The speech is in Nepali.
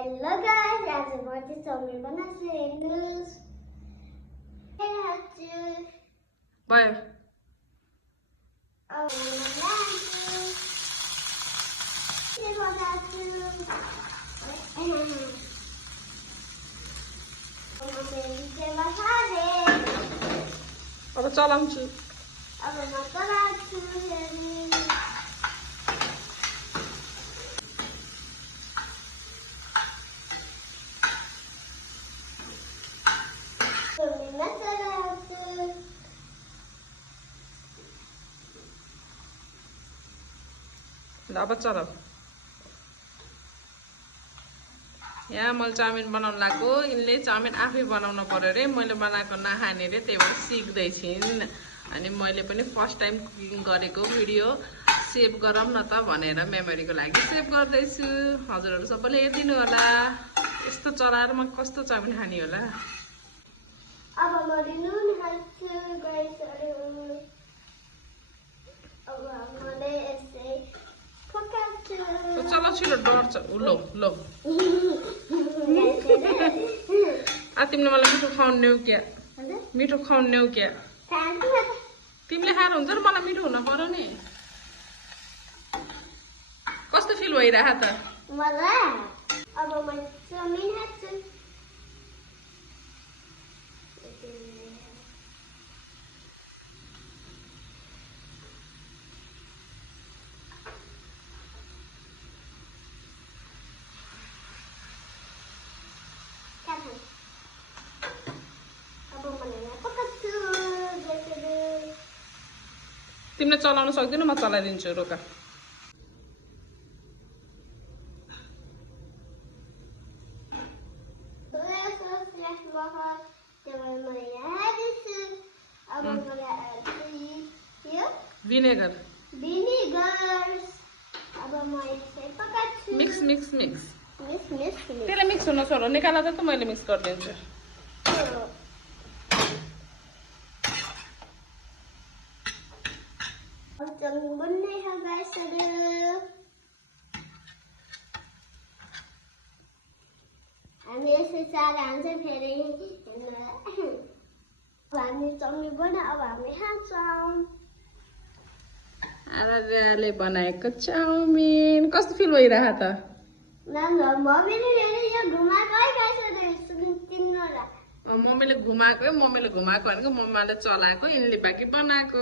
हेलो गाइस, आज म चाहिँ चाउमिन बनाउँछु हेर्नुस्। भयो अब चलाउँछु। अब म चलाउँछु हेर्नुस्। ल अब चलाऊ। यहाँ मैले चाउमिन बनाउनु लाग्यो। यिनले चाउमिन आफै बनाउनु पर्यो अरे, मैले बनाएको नखाने अरे, त्यही भएर सिक्दैछिन्। अनि मैले पनि फर्स्ट टाइम कुकिङ गरेको भिडियो सेभ गरौँ न त भनेर मेमोरीको लागि सेभ गर्दैछु। हजुरहरू सबैले हेरिदिनु होला। यस्तो चलाएर म कस्तो चाउमिन खाने होला। अब म नुन हाल्छु गाइसहरु। अब मैले यसै पकाउँछु। चलो छिटो डढ्छ। लो लो आ तिमीले मलाई मिठो खुवाउनु न्यौ क्या? मिठो खुवाउनु न्यौ क्या? तिमीले खाएर हुन्छ र मलाई मिठो हुन पर्यो नि। कस्तो फिल भइरह त? मलाई अब म चाउमिन हाल्छु। तिमीले चलाउन सक्दिनौ, म चलाइदिन्छु। रोका। भिनेगर मिक्स मिक्स मिक्स त्यसले मिक्स हुन छोड। निकाला त मैले मिक्स गरिदिन्छु। हामी यसै चार हाल्छ फेरि हामी चाउमिन बना। अब हामी खान्छौँ। आराले बनाएको चाउमिन कस्तो फिल भइरह त? मम्मीले यो घुमाएको है गाइसहरु, तिनवटा मम्मीले घुमाएको भनेको मम्माले चलाएको, यिनले बाँकी बनाएको।